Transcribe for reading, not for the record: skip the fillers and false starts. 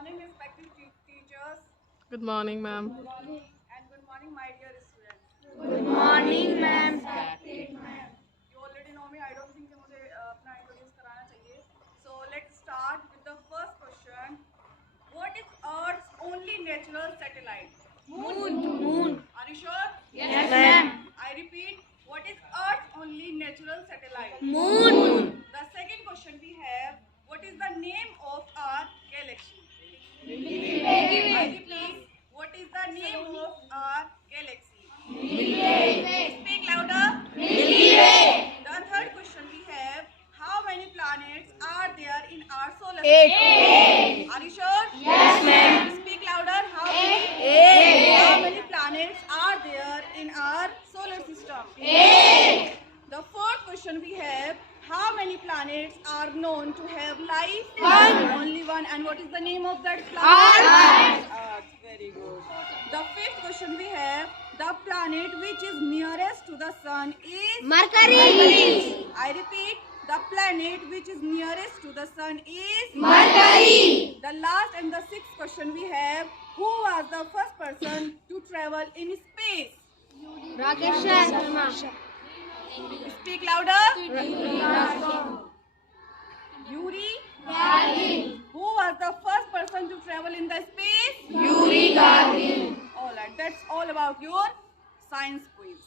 morning, respected teachers. Good morning, ma'am. And good morning, my dear students. Good morning, ma'am. You already know me. I don't think कि मुझे अपना introduce कराना चाहिए. So let's start with the first question. What is Earth's only natural satellite? Moon. Are you sure? Yes, ma'am. I repeat. What is Earth's only natural satellite? Moon. The second question we have. What is the name of our galaxy? I repeat. What is the name of our galaxy? Speak louder. The third question we have. How many planets are there in our solar system? 8. Are you sure? Yes, ma'am. Speak louder. How 8. How many planets are there in our solar system? 8. The fourth question we have. How many planets are known to have life? One. Only one. And what is the name of that planet? Earth. Very good. The fifth question we have. The planet which is nearest to the sun is? Mercury. I repeat. The planet which is nearest to the sun is? Mercury. The last and the sixth question we have. Who was the first person to travel in space? Rakesh Sharma. Speak louder. Yuri. Who was the first person to travel in the space? Yuri Gagarin. Alright, that's all about your science quiz.